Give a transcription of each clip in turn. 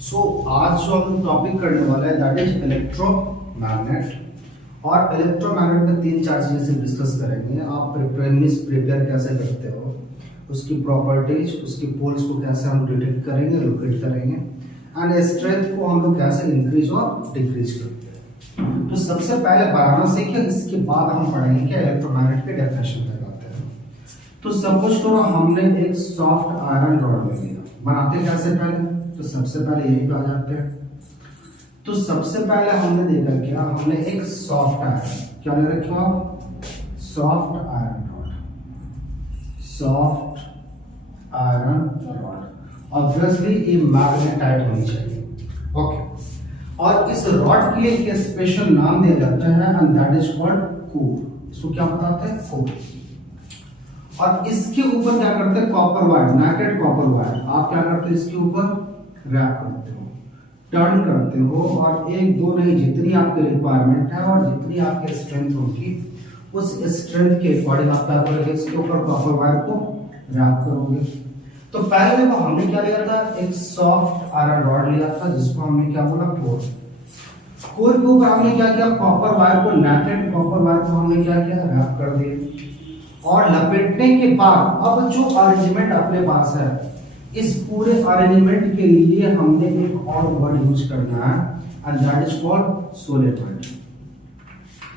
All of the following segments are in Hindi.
आज जो हम टॉपिक करने वाला है दैट इज इलेक्ट्रोमैग्नेट। और इलेक्ट्रोमैग्नेट में तीन चार चीजें से डिस्कस करेंगे। आप प्रिपेयर कैसे करते हो, उसकी प्रॉपर्टीज, उसकी पोल्स को कैसे हम डिटेक्ट करेंगे, लोकेट करेंगे, एंड स्ट्रेंथ को हम लोग कैसे इंक्रीज और डिक्रीज करते हैं। तो सबसे पहले बनाना सीखें, इसके बाद हम पढ़ेंगे कि इलेक्ट्रोमैग्नेट के डेफिनेशन लगाते हैं। तो सपोज करो हमने एक सॉफ्ट आयरन रॉड ले लिया। बनाते कैसे पहले, तो सबसे पहले यही पे आ जाते हैं। तो सबसे पहले हमने देखा क्या, हमने एक सॉफ्ट आयरन, क्या ले रखे हो आप, soft iron rod, soft iron rod. Obviously ये मैग्नेटाइट होनी चाहिए, ओके। और इस रॉड के लिए एक स्पेशल नाम दिया जाता है and that is called core. इसको क्या बताते हैं, कोर। और इसके ऊपर क्या करते हैं, कॉपर वायर, नेटेड कॉपर वायर। आप क्या करते हो, इसके ऊपर रैप करते हो, टर्न करते हो, और एक दो नहीं, जितनी आपकी रिक्वायरमेंट है और जितनी आपकी स्ट्रेंथ होगी उस स्ट्रेंथ के अकॉर्डिंग आप क्या करोगे, इसके ऊपर कॉपर वायर को रैप करोगे। तो पहले देखो हमने क्या लिया था, एक सॉफ्ट आयरन रॉड लिया था जिसको हमने क्या बोला, कोर। कोर के ऊपर हमने क्या किया, कॉपर वायर को, नेटेड कॉपर वायर को हमने क्या किया, रैप कर दिया। और लपेटने के बाद अब जो अरेंजमेंट अपने पास है, इस पूरे अरेंजमेंट के लिए हमने एक और वर्ड यूज करना है and that is called solenoid.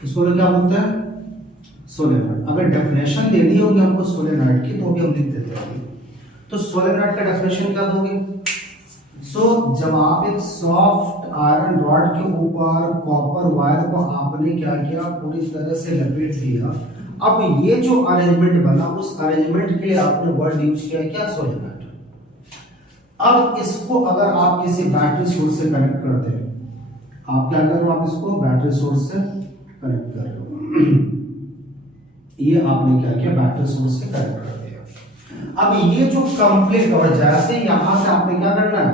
इसको क्या बोलते हैं, सोलेनॉइड। अगर डेफिनेशन देनी होगी हमको सोलेनॉइड की तो भी हम लिख देते हैं। तो सोलेनॉइड का डेफिनेशन क्या दोगे, जब आप एक सॉफ्ट आयरन रॉड के ऊपर कॉपर वायर को आपने क्या किया, पूरी तरह से लपेट दिया। अब ये जो अरेंजमेंट बना, उस अरेंजमेंट के लिए आपने वर्ड यूज किया क्या, सोलेनॉइड। अब इसको अगर आप किसी बैटरी सोर्स से कनेक्ट करते हैं, आप क्या कर रहे हो, आप इसको बैटरी सोर्स से कनेक्ट कर रहे हो। ये आपने क्या किया, बैटरी सोर्स से कनेक्ट कर दिया। अब ये जो कंप्लीट, और जैसे यहां से आपने क्या करना है,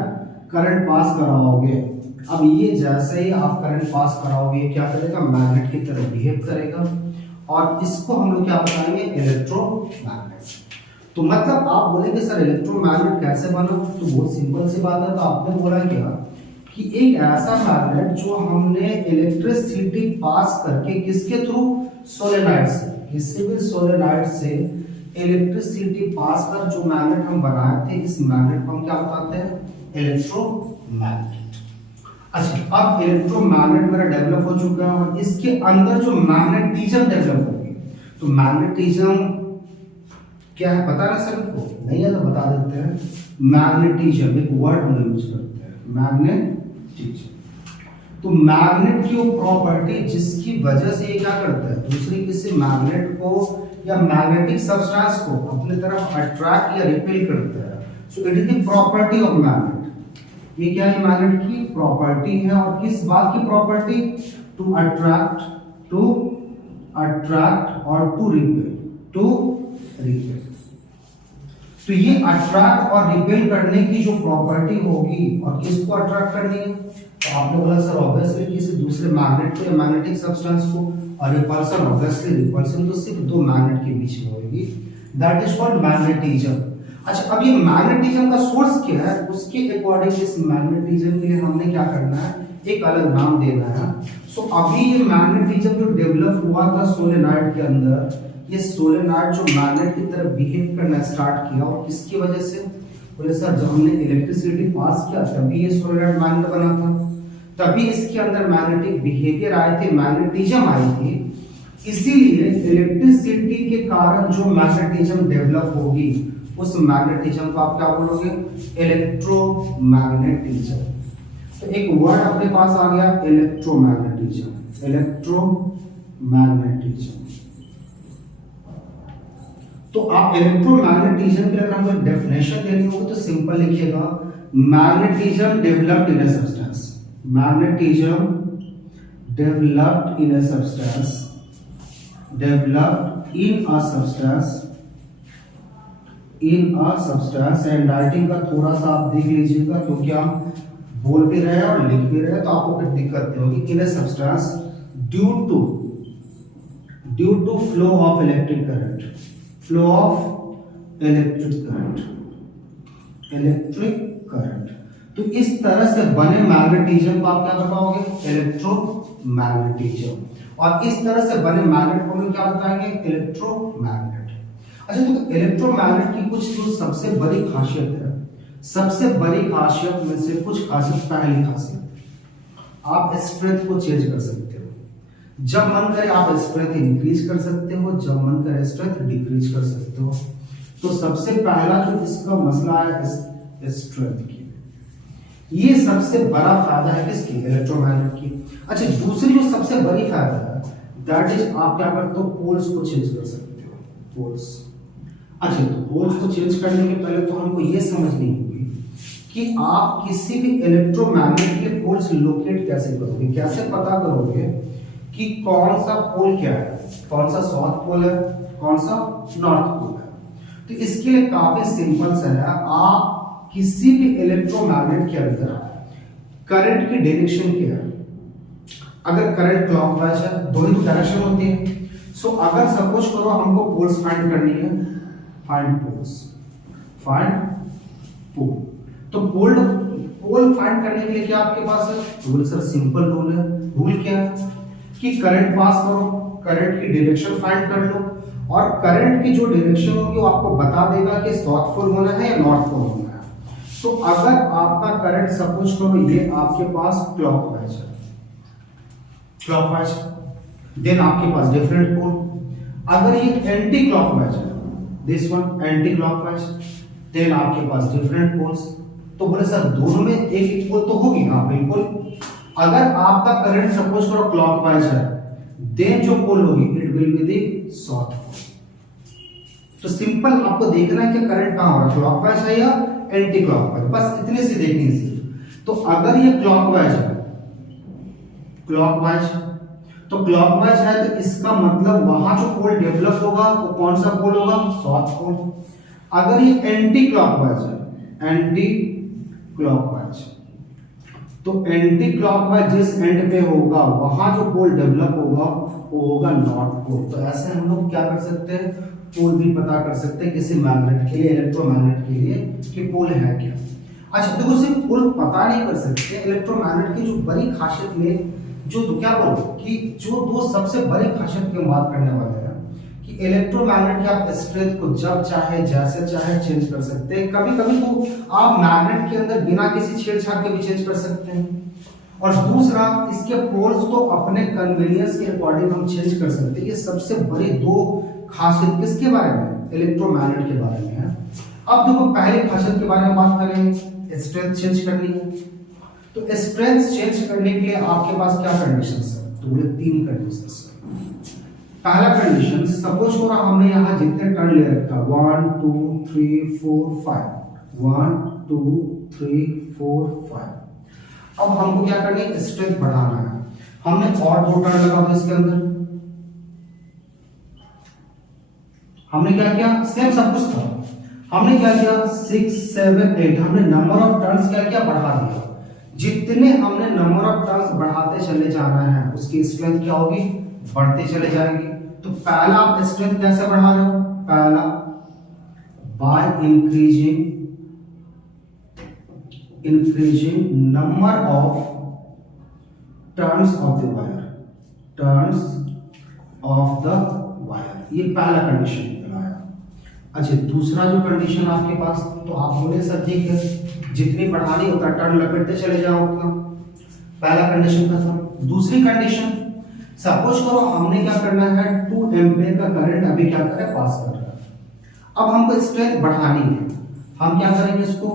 करंट पास कराओगे। अब ये जैसे ही आप करंट पास कराओगे क्या करेगा, मैग्नेट की तरह बिहेव करेगा। और इसको हम लोग क्या बताएंगे, इलेक्ट्रोमैग्नेट। तो मतलब आप बोलेंगे सर इलेक्ट्रोमैग्नेट कैसे बना, तो बहुत सिंपल सी बात है। तो आपने बोला क्या कि एक ऐसा मैग्नेट जो हमने इलेक्ट्रिसिटी पास करके, किसके थ्रू, सोलेनॉइड से, किसी भी सोलेनॉइड से इलेक्ट्रिसिटी पास कर जो मैग्नेट हम बनाए थे, इस मैग्नेट को हम क्या बताते हैं, इलेक्ट्रोमैग्नेट। अच्छा, अब इलेक्ट्रोमैग्नेट मेरा डेवलप हो चुका है और इसके अंदर जो मैग्नेटिज्म डेवलप होगी, तो मैग्नेटिज्म क्या है पता है सबको, नहीं है तो बता देते हैं। मैग्नेटिज्म एक वर्ड हम यूज करते हैं, मैग्नेटिज्म। तो मैग्नेट की वो प्रॉपर्टी जिसकी वजह से ये क्या करता है, दूसरी किसी मैग्नेट को या मैग्नेटिक सब्सटेंस को अपनी तरफ अट्रैक्ट या रिपेल करता है। So it is the property of magnet. ये क्या है, मैग्नेट की प्रॉपर्टी है। और किस बात की property, to attract, to attract और टू रिपेल, टू रिपेल। तो ये अट्रैक्ट और रिपेल करने की जो प्रॉपर्टी होगी, और किसको अट्रैक्ट करनी है, तो आपने बोला सर ऑब्वियसली किसी दूसरे मैग्नेट को या मैग्नेटिक सब्सटेंस को, और रिपल्सन, ऑब्वियसली रिपल्सन तो सिर्फ दो मैग्नेट के बीच में होगी, दैट इज कॉल्ड मैग्नेटिज्म। अच्छा, अब ये मैग्नेटिज्म का सोर्स क्या है, उसके अकॉर्डिंग इस मैग्नेटिज्म के लिए हमने क्या करना है, एक अलग नाम देना है। सो अभी ये मैग्नेटिज्म जो डेवलप हुआ था सोलेनॉइड के अंदर, ये सोलेनॉइड जो मैग्नेट की तरह बिहेव करना स्टार्ट किया, और किसकी वजह से, बोले सर जब हमने इलेक्ट्रिसिटी पास किया तभी ये सोलेनॉइड मैग्नेट बना था, तभी इसके अंदर मैग्नेटिक बिहेवियर आए थे, मैग्नेटिज्म आई थी। इसीलिए इलेक्ट्रिसिटी के कारण जो मैग्नेटिज्म डेवलप होगी, उस मैग्नेटिज्म को आप क्या बोलोगे, इलेक्ट्रोमैग्नेटिज्म। तो एक वर्ड अपने पास आ गया, इलेक्ट्रोमैग्नेटिज्म, इलेक्ट्रोमैग्नेटिज्म। तो आप इलेक्ट्रोमैग्नेटिज्म के अगर हमको डेफिनेशन देनी होगी तो सिंपल लिखिएगा, magnetism developed in a substance, magnetism developed in a substance, developed in a substance, in a substance. And writing का थोड़ा सा आप देख लीजिएगा, क्योंकि हम बोल भी रहे हैं और लिख भी रहे हैं तो आपको फिर दिक्कत नहीं होगी। In a substance due to flow of electric current, flow of electric current, electric current. तो इस तरह से बने मैग्नेटिज्म को आप क्या बताओगे, इलेक्ट्रोमैग्नेटिज्म। और इस तरह से बने मैग्नेट को क्या बताएंगे, इलेक्ट्रोमैग्नेट। अच्छा, तो इलेक्ट्रोमैग्नेट की कुछ जो सबसे बड़ी खासियत है, सबसे बड़ी खासियत में से कुछ खासियत, पहली खासियत, आप स्ट्रेंथ को चेंज कर सकते हो। जब मन करे आप स्ट्रेंथ इंक्रीज कर सकते हो, जब मन करे स्ट्रेंथ डिक्रीज कर सकते हो। तो सबसे पहला जो इसका मसला है स्ट्रेंथ की, ये सबसे बड़ा फायदा है किसकी, इलेक्ट्रोमैग्नेट की। अच्छा, दूसरी जो सबसे बड़ी फायदा है दैट इज आप क्या करते हो, पोल्स को चेंज कर सकते हो, पोल्स। अच्छा, तो पोल्स को चेंज करने के पहले तो हमको ये समझनी होगी कि आप किसी भी इलेक्ट्रोमैग्नेट के पोल्स लोकेट कैसे करोगे, कैसे पता करोगे कि कौन सा पोल क्या है, कौन सा साउथ पोल है, कौन सा नॉर्थ पोल है। तो इसके लिए काफी सिंपल सा है, आप किसी भी इलेक्ट्रोमैग्नेट के अंदर करंट की डायरेक्शन क्या है, अगर करंट क्लॉकवाइज है, दो ही डायरेक्शन होती है। सो अगर सपोज करो हमको पोल्स फाइंड करनी है, फाइंड पोल्स, फाइंड पोल। तो पोल फाइंड करने के लिए क्या आपके पास है रूल, सर सिंपल रूल है। रूल क्या है कि करंट पास करो, करंट की डायरेक्शन फाइंड कर लो, और करंट की जो डायरेक्शन होगी वो आपको बता देगा कि साउथ पोल होना है या नॉर्थ पोल होना है। तो अगर आपका करंट सपोज करो ये आपके पास क्लॉकवाइज है, क्लॉकवाइज, देन आपके पास डिफरेंट पोल। अगर ये एंटी क्लॉकवाइज है, this one anti clockwise, then आपके पास डिफरेंट पोल्स। तो बोले सर दोनों में एक इक्वल तो होगी, हाँ बिल्कुल। अगर आपका करंट सपोज करो क्लॉकवाइज है, देन जो पोल होगी it will be the south pole. तो सिंपल आपको देखना है कि करंट कहां हो रहा है, क्लॉकवाइज है या एंटी क्लॉकवाइज, बस इतने से देखनी है सिर्फ। तो अगर ये क्लॉकवाइज है, क्लॉकवाइज, तो क्लॉकवाइज है तो इसका मतलब वहां जो पोल डेवलप होगा वो कौन सा पोल होगा, साउथ पोल। अगर ये एंटी क्लॉकवाइज है, एंटी क्लॉकवाइज, तो एंटी क्लॉकवाइज जिस एंड पे होगा वहां जो पोल डेवलप होगा वो होगा नॉर्थ पोल। तो ऐसे हम लोग क्या कर सकते हैं, पोल भी पता कर सकते हैं किसी मैग्नेट के लिए, इलेक्ट्रोमैग्नेट के लिए कि पोल है क्या। अच्छा, देखो सिर्फ पोल पता नहीं कर सकते, इलेक्ट्रोमैग्नेट की जो बड़ी खासियत में जो क्या बोलो कि जो दो सबसे बड़ी खासियत की बात करने वाले हैं कि इलेक्ट्रोमैग्नेट के आप स्ट्रेंथ को जब चाहे जैसे चाहे चेंज कर सकते हैं। कभी कभी तो आप मैग्नेट के अंदर बिना किसी छेड़छाड़ के भी चेंज कर सकते हैं। और दूसरा, इसके पोल्स तो अपने कन्वीनियंस के अकॉर्डिंग हम चेंज कर सकते हैं। ये सबसे बड़ी दो खासियत किसके बारे में, इलेक्ट्रोमैग्नेट के बारे में है। अब देखो पहले खासियत के बारे में बात करेंगे, स्ट्रेंथ चेंज करनी है। तो स्ट्रेंथ चेंज करने के लिए आपके पास क्या कंडीशंस है, तो बोले तीन कंडीशंस है। पहला कंडीशन, सपोज करो हमने यहाँ जितने टर्न ले रखा 1 2 3 4 5, 1 2 3 4 5। अब हमको क्या करनी है, स्ट्रेंथ बढ़ाना है। हमने और दो टर्न लगा दो इसके अंदर, हमने क्या किया, सेम सब कुछ था। हमने क्या किया 6 7 8, हमने नंबर ऑफ टर्न्स क्या किया, बढ़ा दिया। जितने हमने नंबर ऑफ टर्न्स बढ़ाते चले जाना है उसकी स्ट्रेंथ क्या होगी, बढ़ते चले जाएंगे। तो पहला आप स्ट्रेंथ कैसे बढ़ा रहे हो, पहला by increasing number of turns of the wire, turns of the wire, ये पहला कंडीशन निकला है। अच्छा, दूसरा जो कंडीशन आपके पास, तो आप बोले सर ठीक है जितनी बढ़ानी होता टर्न लपेटते चले जाओ उतना, पहला कंडीशन खत्म। दूसरी कंडीशन, सपोज करो हमने क्या करना है 2 एम्पीयर का करंट अभी क्या करें, पास कर रहा है। अब हमको स्ट्रेंथ बढ़ानी है, हम क्या करेंगे, इसको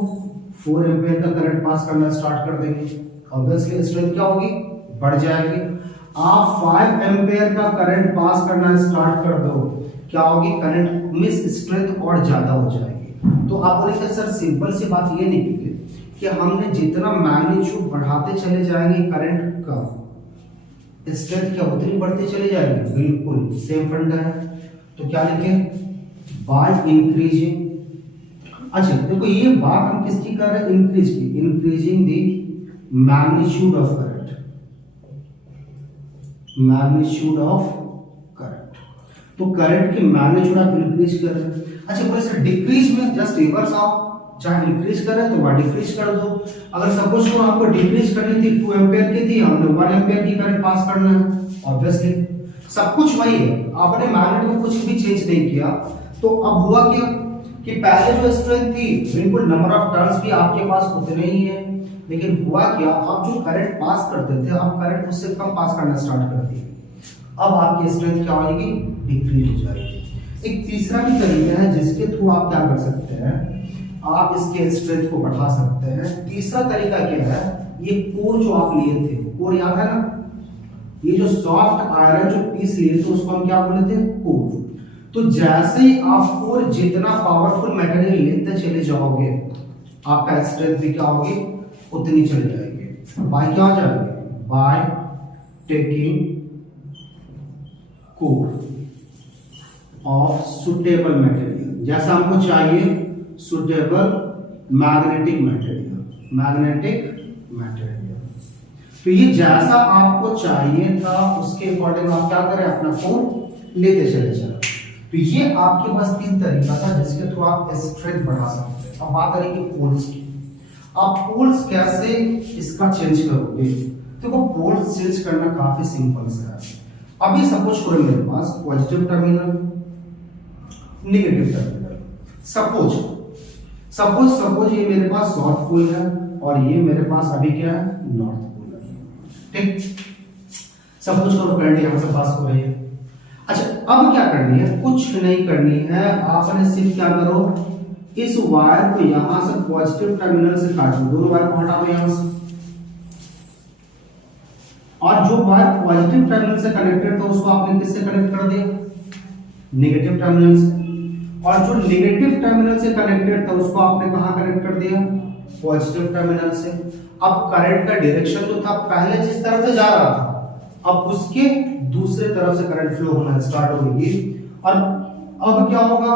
4 एम्पीयर का करंट पास करना स्टार्ट कर देंगे। ऑब्वियसली स्ट्रेंथ क्या होगी, बढ़ जाएगी। आप 5 एम्पीयर का करंट पास करना स्टार्ट कर दो, क्या होगी, करंट में स्ट्रेंथ और ज्यादा हो जाएगी। तो आप बोले सर सिंपल सी बात ये निकली कि हमने जितना मैग्नीट्यूड बढ़ाते चले जाएंगे करंट का, स्ट्रेंथ क्या उतनी बढ़ती चली जाएगी, बिल्कुल सेम फंडा है। तो क्या लिखे, बाय इंक्रीजिंग। अच्छा देखो ये बात हम किसकी कर रहे हैं, इंक्रीज की, increasing the magnitude of current, magnitude of current. तो करंट की मैग्नीट्यूड आप इंक्रीज कर रहे हैं। अच्छा बोले सर डिक्रीज में जस्ट रिवर्स आओ, चाहे इंक्रीज करें तो वह डिक्रीज कर दो। अगर सपोज को आपको डिक्रीज करनी थी 2 एम्पियर की थी, हमने 1 एम्पियर की करंट पास करना है, ऑब्वियसली सब कुछ वही है, आपने मैग्नेट में कुछ भी चेंज नहीं किया। तो अब हुआ क्या कि पहले जो स्ट्रेंथ थी बिल्कुल नंबर ऑफ टर्न्स भी आपके पास उतने ही है, लेकिन हुआ क्या, आप जो करंट पास करते थे आप करंट उससे कम पास करना स्टार्ट कर दिए, अब आपकी स्ट्रेंथ क्या होगी, डिक्रीज हो जाएगी। एक तीसरा भी तरीका है जिसके थ्रू आप क्या कर सकते हैं, आप इसके स्ट्रेंथ को बढ़ा सकते हैं। तीसरा तरीका क्या है, ये कोर जो आप लिए थे, कोर याद है ना, ये जो सॉफ्ट आयरन जो पीस लिए थे उसको हम क्या बोले थे, कोर। तो जैसे ही आप कोर जितना पावरफुल मटेरियल लेते चले जाओगे आपका स्ट्रेंथ भी क्या होगी, उतनी चली जाएगी। बाय क्या हो जाएगा, by taking core of suitable material, जैसा हमको चाहिए सुटेबल मैग्नेटिक मटेरियल। तो ये जैसा आपको चाहिए था उसके अकॉर्डिंग आप क्या करें, अपना कोर लेते चले जाओ। तो ये आपके पास 3 तरीका था जिसके थ्रू आप स्ट्रेंथ बढ़ा सकते हैं। अब बात करेंगे पोल्स की, आप पोल्स कैसे इसका चेंज करोगे। देखो पोल्स चेंज करना काफी सिंपल सा है। अभी सपोज करो मेरे पास positive terminal, negative terminal, suppose ये मेरे पास साउथ पोल है और ये मेरे पास अभी क्या है, नॉर्थ पोल है, ठीक। सपोज करो करंट यहां से पास हो रही है। अच्छा अब क्या करनी है, कुछ नहीं करनी है, आपने सिर्फ क्या करो, इस वायर को यहां से पॉजिटिव टर्मिनल से काट दो, दोनों वायर को हटा दो यहां से, और जो वायर पॉजिटिव टर्मिनल से कनेक्टेड था उसको आपने किससे कनेक्ट कर दिया, नेगेटिव टर्मिनल से, और जो नेगेटिव टर्मिनल से कनेक्टेड था उसको आपने कहां कनेक्ट कर दिया, पॉजिटिव टर्मिनल से। अब करंट का डायरेक्शन जो था पहले जिस तरफ से जा रहा था अब उसके दूसरे तरफ से करंट फ्लो होना स्टार्ट होगी, और अब क्या होगा,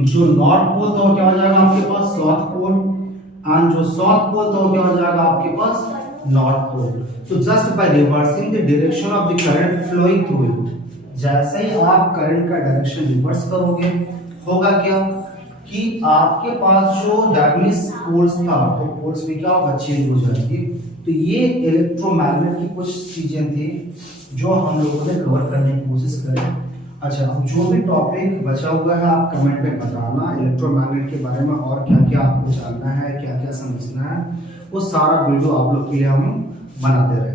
जो नॉर्थ पोल था वो क्या हो जाएगा आपके पास साउथ पोल, एंड जो साउथ पोल था वो क्या हो जाएगा आपके पास नॉर्थ पोल। तो just by reversing the direction of the current flowing through it, जैसे ही आप करंट का डायरेक्शन रिवर्स करोगे होगा क्या कि आपके पास जो डायगोनल पोल्स था वो पोल्स भी क्या होगा, चेंज हो जाएंगे। तो ये इलेक्ट्रोमैग्नेट की कुछ चीजें थी जो हम लोगों ने कवर करने की कोशिश करी। अच्छा अब जो भी टॉपिक बचा हुआ है आप कमेंट में बताना, इलेक्ट्रोमैग्नेट के बारे में और क्या क्या आपको जानना है, क्या क्या समझना है, वो सारा वीडियो आप लोग के लिए हम बनाते रहेंगे।